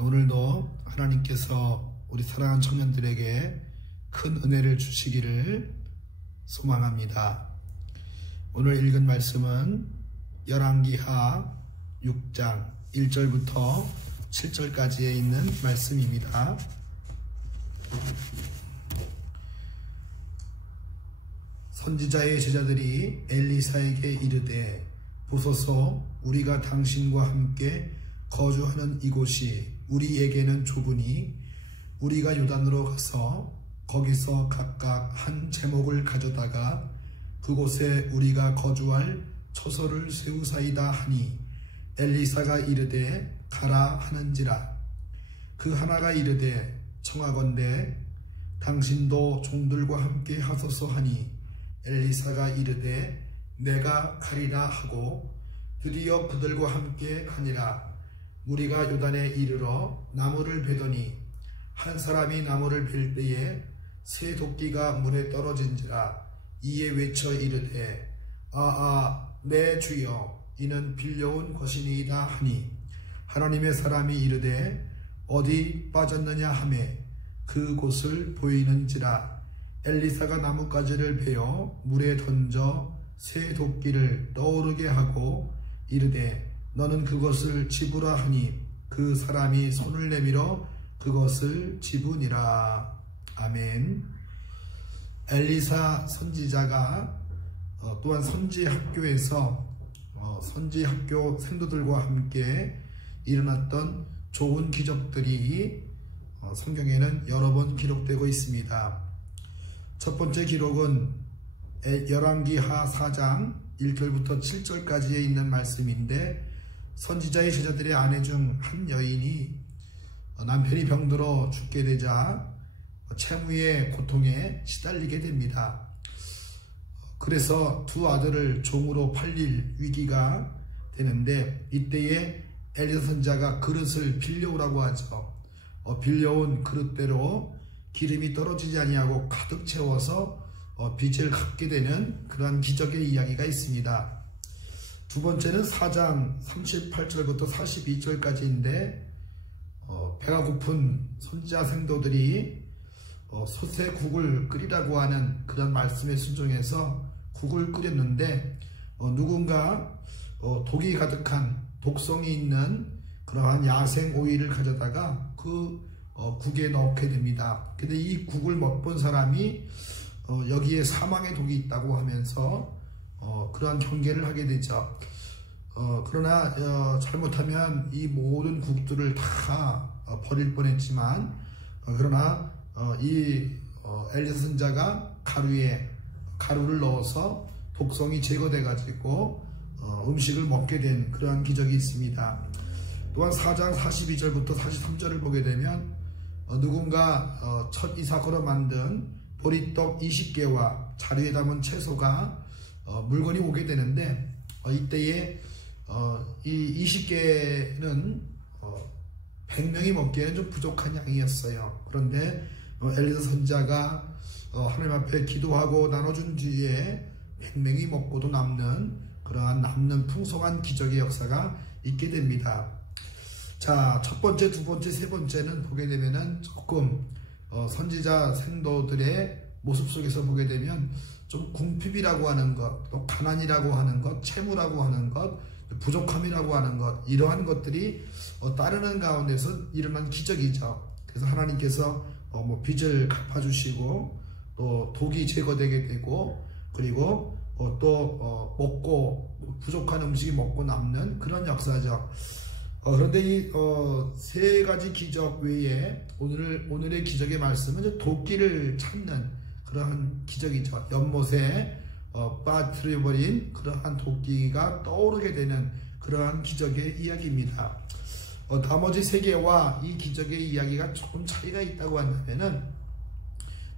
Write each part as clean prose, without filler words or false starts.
오늘도 하나님께서 우리 사랑하는 청년들에게 큰 은혜를 주시기를 소망합니다. 오늘 읽은 말씀은 열왕기하 6장 1절부터 7절까지에 있는 말씀입니다. 선지자의 제자들이 엘리사에게 이르되 보소서 우리가 당신과 함께 거주하는 이곳이 우리에게는 좁으니 우리가 요단으로 가서 거기서 각각 한 제목을 가져다가 그곳에 우리가 거주할 처소를 세우사이다 하니 엘리사가 이르되 가라 하는지라. 그 하나가 이르되 청하건대 당신도 종들과 함께 하소서 하니 엘리사가 이르되 내가 가리라 하고 드디어 그들과 함께 가니라. 우리가 요단에 이르러 나무를 베더니 한 사람이 나무를 벨 때에 새 도끼가 물에 떨어진지라. 이에 외쳐 이르되 내 주여 이는 빌려온 것이니이다 하니 하나님의 사람이 이르되 어디 빠졌느냐 하매 그곳을 보이는지라. 엘리사가 나뭇가지를 베어 물에 던져 새 도끼를 떠오르게 하고 이르되 너는 그것을 집으라 하니 그 사람이 손을 내밀어 그것을 집으니라. 아멘. 엘리사 선지자가 또한 선지학교에서 선지학교 생도들과 함께 일어났던 좋은 기적들이 성경에는 여러 번 기록되고 있습니다. 첫 번째 기록은 열왕기하 4장 1절부터 7절까지에 있는 말씀인데, 선지자의 제자들의 아내 중 한 여인이 남편이 병들어 죽게 되자 채무의 고통에 시달리게 됩니다. 그래서 두 아들을 종으로 팔릴 위기가 되는데, 이때에 엘리사 선지자가 그릇을 빌려오라고 하죠. 빌려온 그릇대로 기름이 떨어지지 아니하고 가득 채워서 빚을 갚게 되는 그러한 기적의 이야기가 있습니다. 두 번째는 4장 38절부터 42절까지인데, 배가 고픈 선지자 생도들이 솥에 국을 끓이라고 하는 그런 말씀에 순종해서 국을 끓였는데, 누군가 독이 가득한 독성이 있는 그러한 야생 오이를 가져다가 그 국에 넣게 됩니다. 근데 이 국을 맛본 사람이 여기에 사망의 독이 있다고 하면서 그러한 경계를 하게 되죠. 그러나 잘못하면 이 모든 국들을 다 버릴 뻔했지만, 그러나 이 엘리사 선지자가 가루에 가루를 넣어서 독성이 제거돼 가지고 음식을 먹게 된 그러한 기적이 있습니다. 또한 4장 42절부터 43절을 보게 되면 누군가 첫 이삭으로 만든 보리떡 20개와 자루에 담은 채소가 물건이 오게 되는데, 이때에 이 20개는 100명이 먹기에는 좀 부족한 양이었어요. 그런데 엘리사 선지자가 하나님 앞에 기도하고 나눠준 뒤에 100명이 먹고도 남는 그러한 남는 풍성한 기적의 역사가 있게 됩니다. 자, 첫 번째, 두 번째, 세 번째는 보게 되면은 조금 선지자 생도들의 모습 속에서 보게 되면 좀 궁핍이라고 하는 것, 또 가난이라고 하는 것, 채무라고 하는 것, 부족함이라고 하는 것, 이러한 것들이 따르는 가운데서 일어난 기적이죠. 그래서 하나님께서 빚을 갚아주시고 또 독이 제거되게 되고, 그리고 또 먹고 부족한 음식이 먹고 남는 그런 역사죠. 그런데 이 세 가지 기적 외에 오늘의 기적의 말씀은 도끼를 찾는 그러한 기적이죠. 연못에 빠뜨려버린 그러한 도끼가 떠오르게 되는 그러한 기적의 이야기입니다. 나머지 세 개와 이 기적의 이야기가 조금 차이가 있다고 한다면은,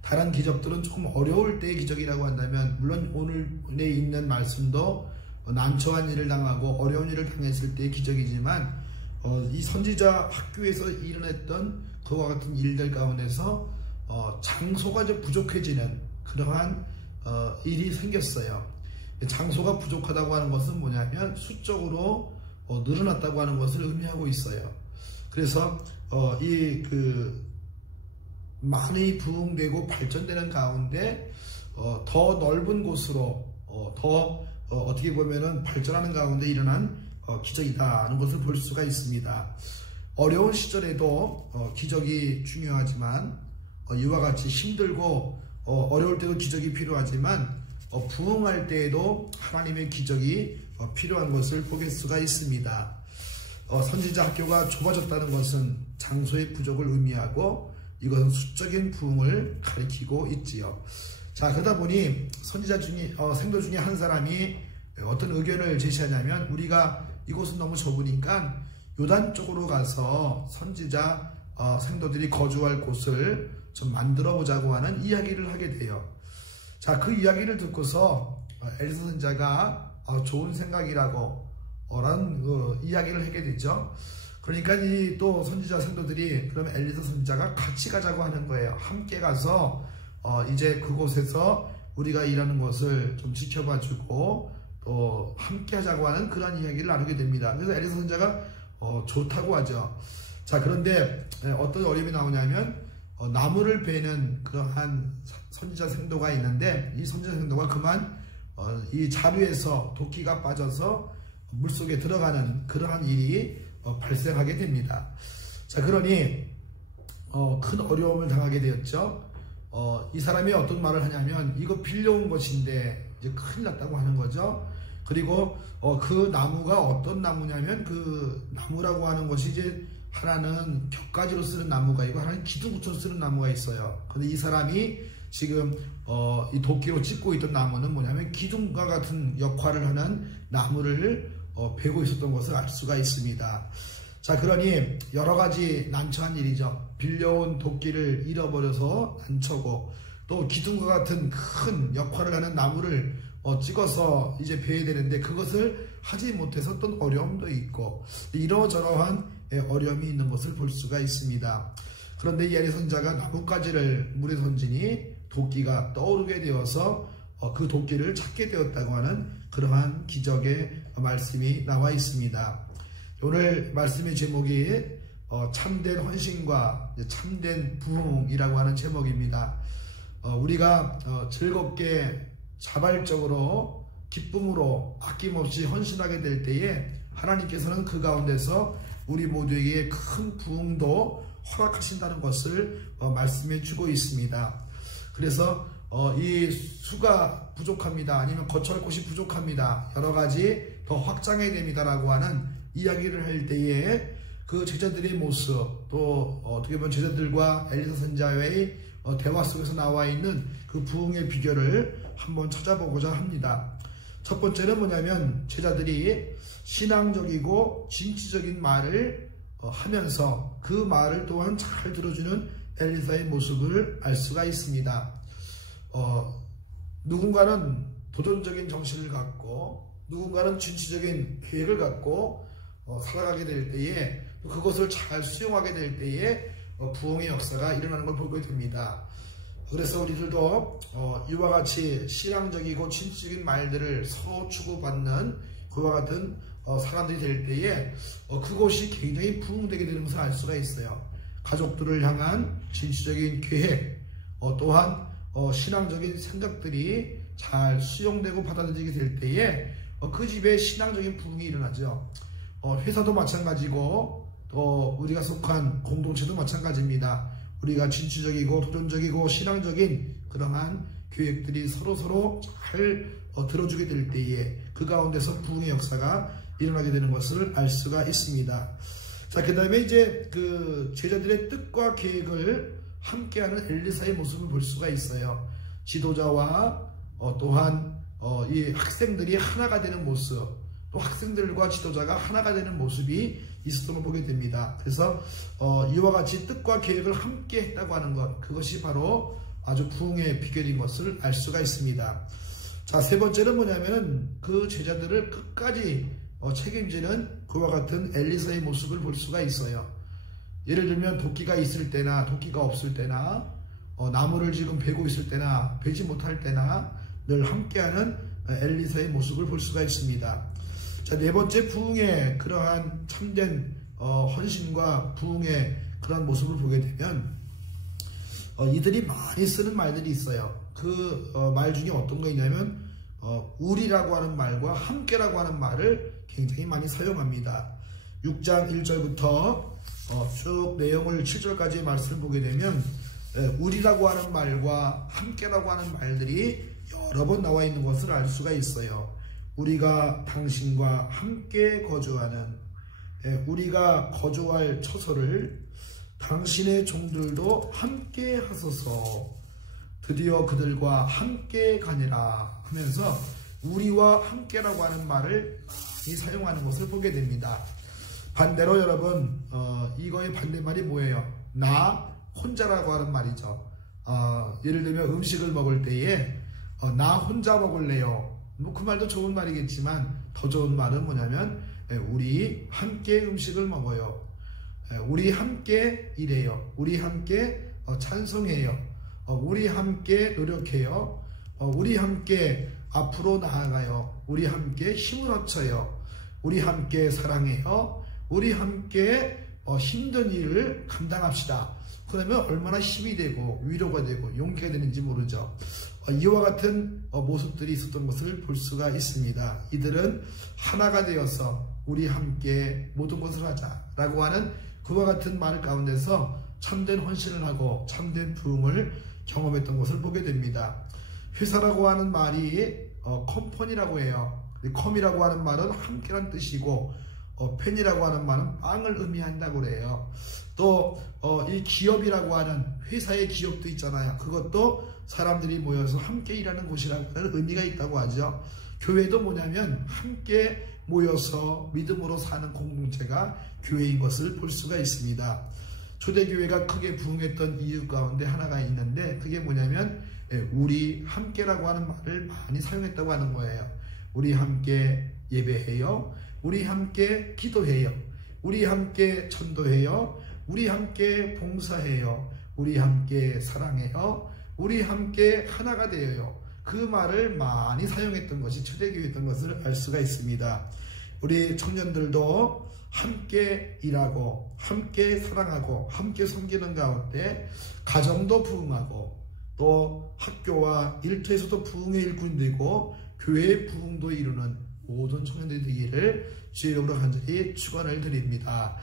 다른 기적들은 조금 어려울 때의 기적이라고 한다면, 물론 오늘에 있는 말씀도 난처한 일을 당하고 어려운 일을 당했을 때의 기적이지만, 이 선지자 학교에서 일어났던 그와 같은 일들 가운데서 장소가 좀 부족해지는 그러한 일이 생겼어요. 장소가 부족하다고 하는 것은 뭐냐면 수적으로 늘어났다고 하는 것을 의미하고 있어요. 그래서 많이 부흥되고 발전되는 가운데 더 넓은 곳으로 어떻게 보면은 발전하는 가운데 일어난 기적이다 하는 것을 볼 수가 있습니다. 어려운 시절에도 기적이 중요하지만 이와 같이 힘들고 어려울 때도 기적이 필요하지만 부흥할 때에도 하나님의 기적이 필요한 것을 보게 수가 있습니다. 선지자 학교가 좁아졌다는 것은 장소의 부족을 의미하고 이것은 수적인 부흥을 가리키고 있지요. 자, 그러다 보니 선지자 중에 생도 중에 한 사람이 어떤 의견을 제시하냐면, 우리가 이곳은 너무 좁으니까 요단 쪽으로 가서 선지자 생도들이 거주할 곳을 좀 만들어 보자고 하는 이야기를 하게 돼요. 자, 그 이야기를 듣고서 엘리사 선지자가 좋은 생각이라고 라는 이야기를 하게 되죠. 그러니까 이 또 선지자 생도들이 그러면 엘리사 선지자가 같이 가자고 하는 거예요. 함께 가서 이제 그곳에서 우리가 일하는 것을 좀 지켜봐주고 또 함께 하자고 하는 그런 이야기를 나누게 됩니다. 그래서 엘리사 선지자가 좋다고 하죠. 자, 그런데 어떤 어려움이 나오냐면 나무를 베는 그러한 선지자 생도가 있는데, 이 선지자 생도가 그만 이 자루에서 도끼가 빠져서 물속에 들어가는 그러한 일이 발생하게 됩니다. 자, 그러니 큰 어려움을 당하게 되었죠. 이 사람이 어떤 말을 하냐면, 이거 빌려온 것인데 이제 큰일 났다고 하는 거죠. 그리고 그 나무가 어떤 나무냐면, 그 나무라고 하는 것이 이제 하나는 격가지로 쓰는 나무가 있고 하나는 기둥 붙여 쓰는 나무가 있어요. 근데 이 사람이 지금 이 도끼로 찢고 있던 나무는 뭐냐면 기둥과 같은 역할을 하는 나무를 베고 있었던 것을 알 수가 있습니다. 자, 그러니 여러 가지 난처한 일이죠. 빌려온 도끼를 잃어버려서 난처고, 또 기둥과 같은 큰 역할을 하는 나무를 찍어서 이제 베야 되는데 그것을 하지 못해서 어떤 어려움도 있고, 이러저러한 어려움이 있는 것을 볼 수가 있습니다. 그런데 이 엘리사 선지자가 나뭇가지를 물에 던지니 도끼가 떠오르게 되어서 그 도끼를 찾게 되었다고 하는 그러한 기적의 말씀이 나와 있습니다. 오늘 말씀의 제목이 참된 헌신과 참된 부흥이라고 하는 제목입니다. 우리가 즐겁게 자발적으로 기쁨으로 아낌없이 헌신하게 될 때에 하나님께서는 그 가운데서 우리 모두에게 큰 부흥도 허락하신다는 것을 말씀해 주고 있습니다. 그래서 이 수가 부족합니다. 아니면 거처할 곳이 부족합니다. 여러 가지 더 확장해야 됩니다. 라고 하는 이야기를 할 때에 그 제자들의 모습, 또 어떻게 보면 제자들과 엘리사 선지자의 대화 속에서 나와 있는 그 부흥의 비결을 한번 찾아보고자 합니다. 첫 번째는 뭐냐면, 제자들이 신앙적이고 진취적인 말을 하면서 그 말을 또한 잘 들어주는 엘리사의 모습을 알 수가 있습니다. 누군가는 도전적인 정신을 갖고 누군가는 진취적인 계획을 갖고 살아가게 될 때에, 그것을 잘 수용하게 될 때에 부흥의 역사가 일어나는 걸 보게 됩니다. 그래서 우리들도 이와 같이 신앙적이고 진취적인 말들을 서로 주고받는 그와 같은 사람들이 될 때에 그것이 굉장히 부흥되게 되는 것을 알 수가 있어요. 가족들을 향한 진취적인 계획, 또한 신앙적인 생각들이 잘 수용되고 받아들이게 될 때에 그 집에 신앙적인 부흥이 일어나죠. 회사도 마찬가지고 또 우리가 속한 공동체도 마찬가지입니다. 우리가 진취적이고 도전적이고 신앙적인 그러한 계획들이 서로 잘 들어주게 될 때에 그 가운데서 부흥의 역사가 일어나게 되는 것을 알 수가 있습니다. 자, 그 다음에 이제 그 제자들의 뜻과 계획을 함께하는 엘리사의 모습을 볼 수가 있어요. 지도자와 또한 이 학생들이 하나가 되는 모습, 또 학생들과 지도자가 하나가 되는 모습이 있었던 걸 보게 됩니다. 그래서 이와 같이 뜻과 계획을 함께 했다고 하는 것, 그것이 바로 아주 부흥의 비결인 것을 알 수가 있습니다. 자, 세 번째는 뭐냐면 그 제자들을 끝까지 책임지는 그와 같은 엘리사의 모습을 볼 수가 있어요. 예를 들면 도끼가 있을 때나 도끼가 없을 때나 나무를 지금 베고 있을 때나 베지 못할 때나 늘 함께하는 엘리사의 모습을 볼 수가 있습니다. 자, 네 번째 부흥의 그러한 참된 헌신과 부흥의 그런 모습을 보게 되면 이들이 많이 쓰는 말들이 있어요. 그 말 중에 어떤 거 있냐면 우리라고 하는 말과 함께라고 하는 말을 굉장히 많이 사용합니다. 6장 1절부터 쭉 내용을 7절까지의 말씀을 보게 되면 우리라고 하는 말과 함께라고 하는 말들이 여러 번 나와 있는 것을 알 수가 있어요. 우리가 당신과 함께 거주하는, 우리가 거주할 처소를 당신의 종들도 함께 하소서. 드디어 그들과 함께 가니라 하면서 우리와 함께라고 하는 말을 많이 사용하는 것을 보게 됩니다. 반대로 여러분, 이거의 반대말이 뭐예요? 나 혼자라고 하는 말이죠. 예를 들면 음식을 먹을 때에 나 혼자 먹을래요. 뭐 그 말도 좋은 말이겠지만 더 좋은 말은 뭐냐면 우리 함께 음식을 먹어요. 우리 함께 일해요. 우리 함께 찬송해요. 우리 함께 노력해요. 우리 함께 앞으로 나아가요. 우리 함께 힘을 합쳐요. 우리 함께 사랑해요. 우리 함께 힘든 일을 감당합시다. 그러면 얼마나 힘이 되고 위로가 되고 용기가 되는지 모르죠. 이와 같은 모습들이 있었던 것을 볼 수가 있습니다. 이들은 하나가 되어서 우리 함께 모든 것을 하자 라고 하는 그와 같은 말 가운데서 참된 헌신을 하고 참된 부흥을 경험했던 것을 보게 됩니다. 회사라고 하는 말이 컴퍼니라고 해요. 컴이라고 하는 말은 함께란 뜻이고 펜이라고 하는 말은 빵을 의미한다고 그래요. 또 이 기업이라고 하는 회사의 기업도 있잖아요. 그것도 사람들이 모여서 함께 일하는 곳이라는 의미가 있다고 하죠. 교회도 뭐냐면 함께 모여서 믿음으로 사는 공동체가 교회인 것을 볼 수가 있습니다. 초대교회가 크게 부흥했던 이유 가운데 하나가 있는데 그게 뭐냐면 우리 함께라고 하는 말을 많이 사용했다고 하는 거예요. 우리 함께 예배해요. 우리 함께 기도해요. 우리 함께 전도해요. 우리 함께 봉사해요. 우리 함께 사랑해요. 우리 함께 하나가 되어요. 그 말을 많이 사용했던 것이 초대교회였던 것을 알 수가 있습니다. 우리 청년들도 함께 일하고 함께 사랑하고 함께 섬기는 가운데 가정도 부흥하고 또 학교와 일터에서도 부흥의 일꾼이 되고 교회의 부흥도 이루는 모든 청년들이 되기를 주의 이름으로 간절히 축원을 드립니다.